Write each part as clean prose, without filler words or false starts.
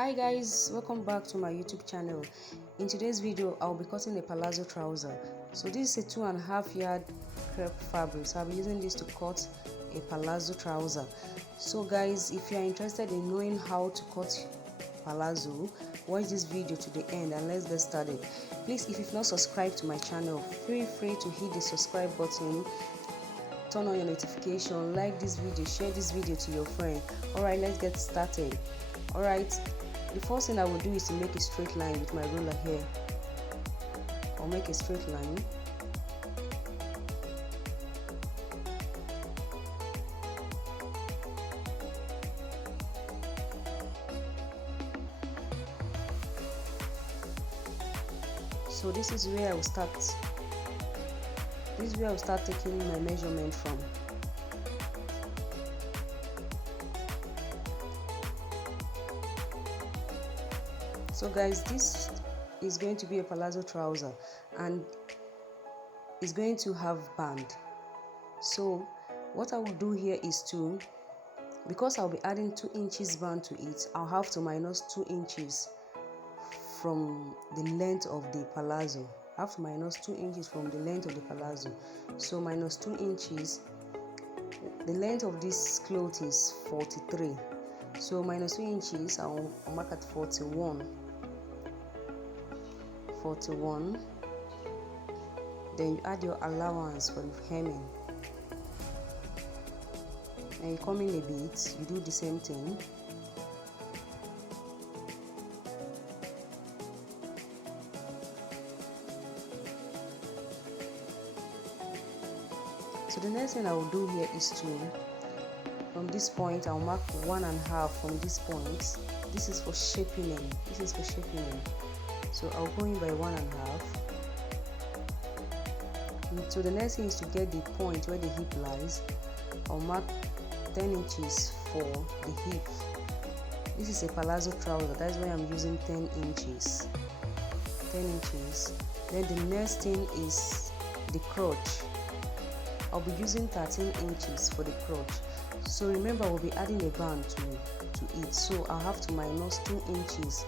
Hi guys, welcome back to my YouTube channel. In today's video I'll be cutting a palazzo trouser. So this is a 2.5 yard crepe fabric, so I'll be using this to cut a palazzo trouser. So guys, if you are interested in knowing how to cut palazzo, watch this video to the end and let's get started. Please, if you've not subscribed to my channel, feel free to hit the subscribe button, turn on your notification, like this video, share this video to your friend. Alright, let's get started. Alright, the first thing I will do is to make a straight line with my ruler here. I'll make a straight line. So this is where I will start. This is where I will start taking my measurement from. So guys, this is going to be a palazzo trouser and it's going to have band. So what I will do here is to, because I'll be adding 2 inches band to it, I'll have to minus 2 inches from the length of the palazzo. I have to minus 2 inches from the length of the palazzo. So minus 2 inches, the length of this cloth is 43. So minus 2 inches, I'll mark at 41. Then you add your allowance for the hemming, and you come in a bit, you do the same thing. So the next thing I will do here is to, from this point I'll mark 1.5 from this point. This is for shaping in. So I'll go in by 1.5. So the next thing is to get the point where the hip lies. I'll mark 10 inches for the hip. This is a palazzo trouser, that's why I'm using 10 inches. Then the next thing is the crotch. I'll be using 13 inches for the crotch. So remember, we'll be adding a band to it, so I'll have to minus 2 inches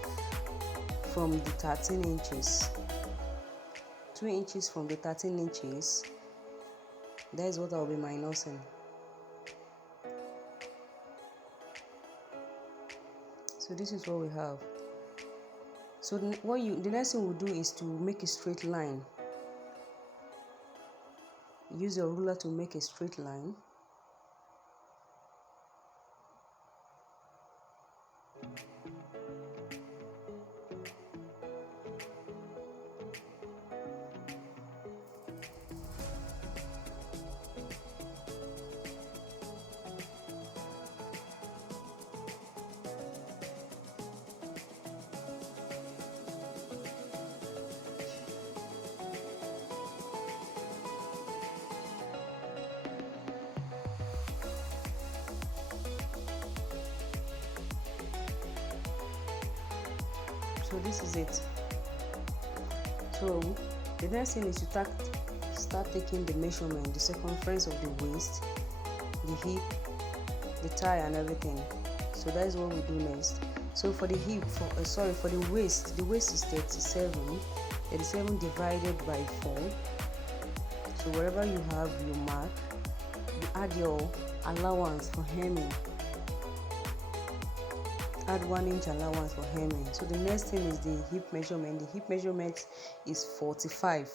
from the 13 inches. 2 inches from the 13 inches, that is what I'll be minusing. So this is what we have. So the next thing we'll do is to make a straight line. Use your ruler to make a straight line. So this is it. So the next thing is to start taking the measurement, the circumference of the waist, the hip, the thigh and everything. So that is what we do next. So for the hip, for the waist is 37 divided by 4. So wherever you have your mark, you add your allowance for hemming. Add 1 inch allowance for hemming. So the next thing is the hip measurement. The hip measurement is 45.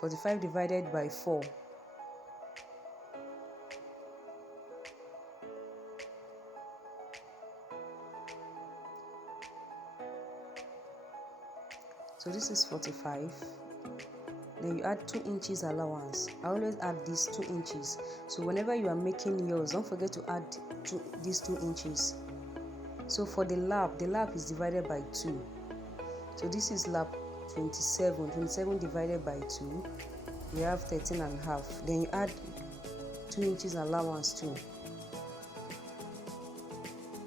45 divided by 4. So this is 45. Then you add 2 inches allowance. I always add these 2 inches. So whenever you are making yours, don't forget to add these 2 inches. So for the lap is divided by 2. So this is lap 27. 27 divided by 2, we have 13.5. Then you add 2 inches allowance too.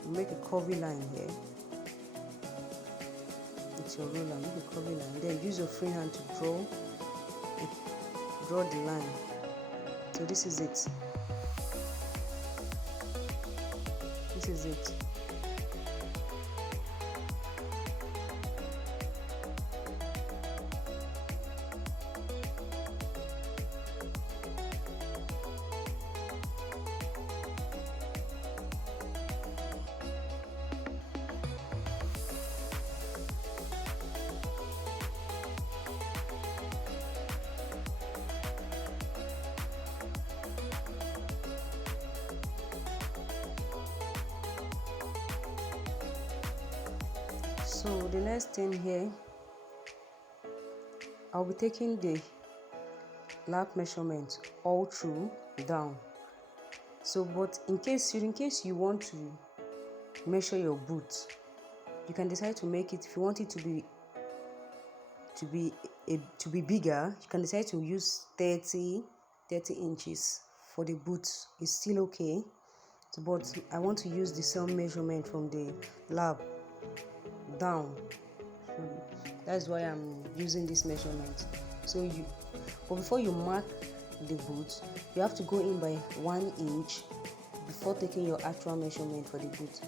You make a curvy line here. With your ruler, make a curvy line. Then use your free hand to draw the line. So this is it. So the next thing here, I'll be taking the lap measurement all through down. So but in case you want to measure your boot, you can decide to make it, if you want it to be bigger, you can decide to use 30 inches for the boot. It's still okay, but I want to use the same measurement from the lap down. So that's why I'm using this measurement. But before you mark the boot, you have to go in by 1 inch before taking your actual measurement for the boot.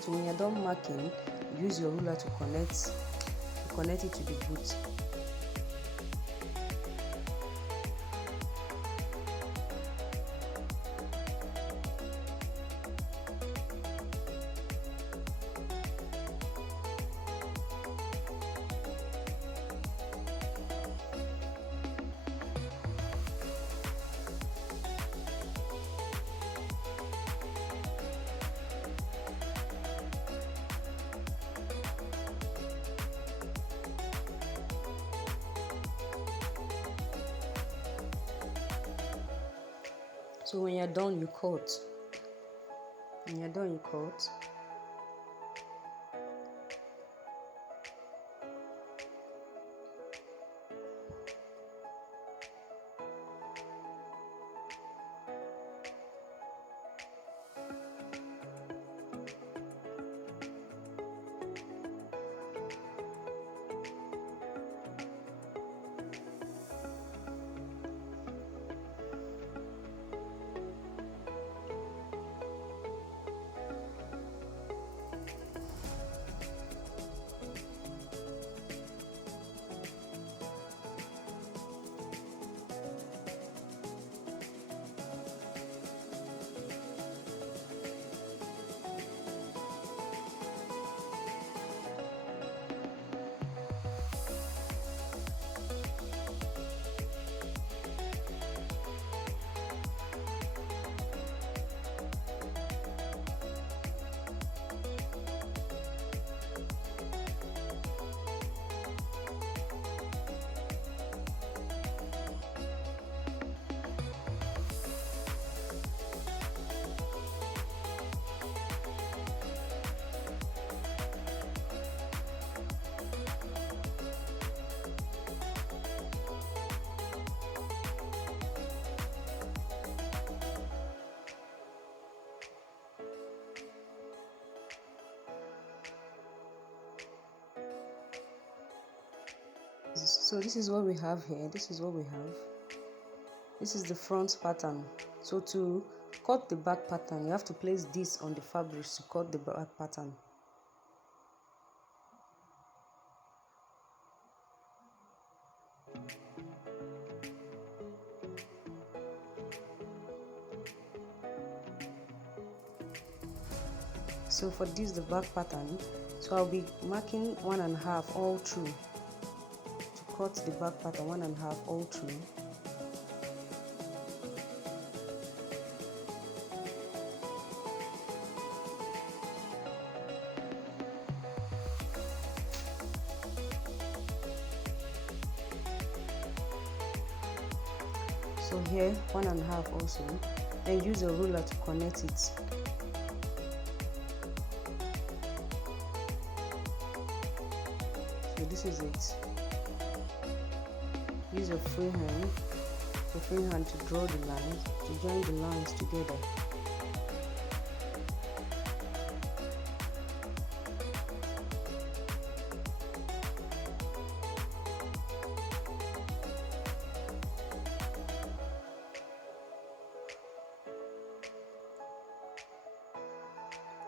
So when you're done marking, use your ruler to connect it to the boot. So when you're done, you cut. When you're done, you cut. So this is what we have here. This is the front pattern. So to cut the back pattern, you have to place this on the fabric to cut the back pattern. So for this, the back pattern, so I'll be marking 1.5 all through. To cut the back pattern, 1.5 all through. So here 1.5 also, then use a ruler to connect it. So this is it. Use your free hand to draw the lines, to join the lines together.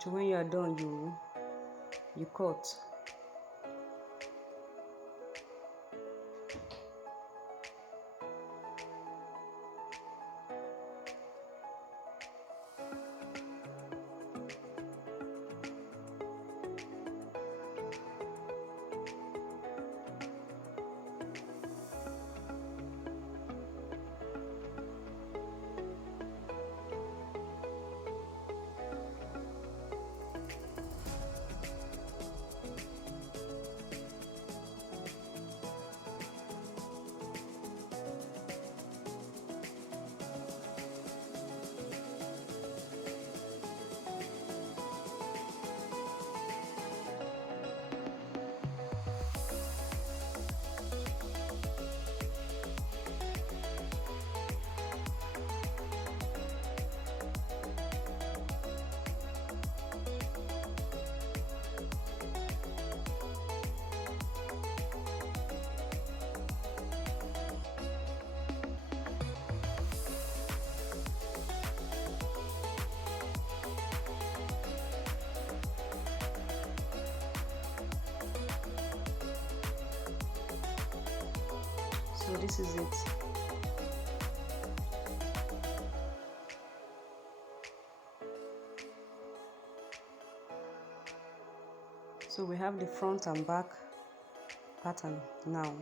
So when you are done, you cut. this is it. So we have the front and back pattern now.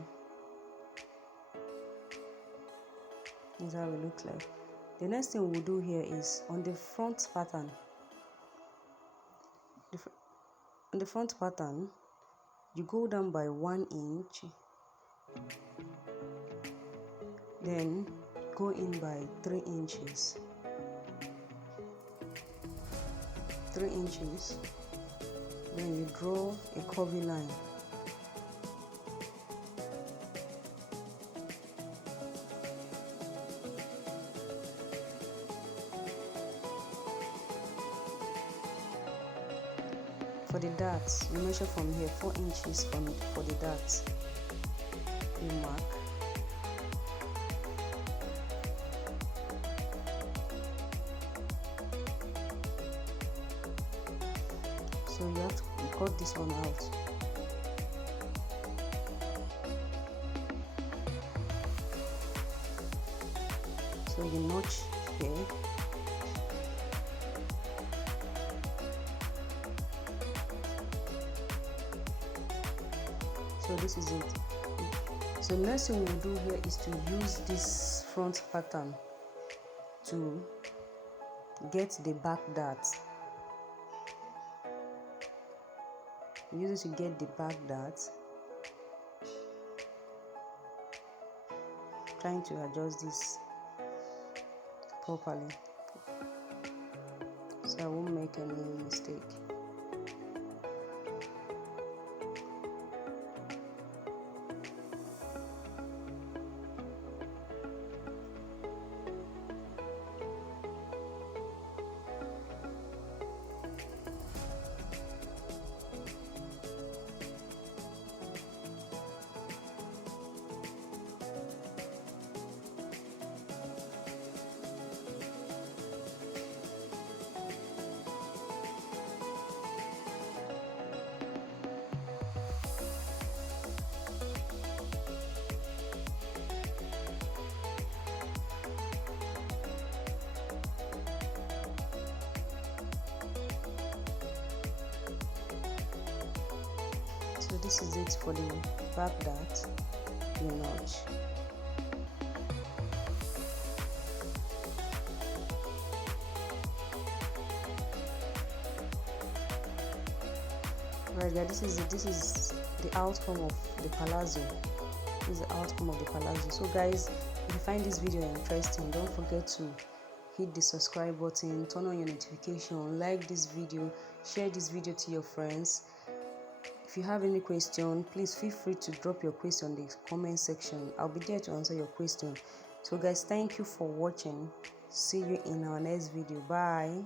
This is how it looks like. The next thing we'll do here is on the front pattern. On the front pattern, you go down by 1 inch, then go in by 3 inches. 3 inches. Then you draw a curvy line. For the darts, you measure from here 4 inches for the darts. You mark. So you have to cut this one out. So you notch here. So this is it. So next thing we'll do here is to use this front pattern to get the back darts. Use it to get the back darts. Trying to adjust this properly so I won't make any mistake. So this is it for the back dart. You notch. Right guys, this is the outcome of the palazzo. This is the outcome of the palazzo. So guys, if you find this video interesting, don't forget to hit the subscribe button, turn on your notification, like this video, share this video to your friends. If you have any question, please feel free to drop your question in the comment section. I'll be there to answer your question. So guys, thank you for watching. See you in our next video. Bye.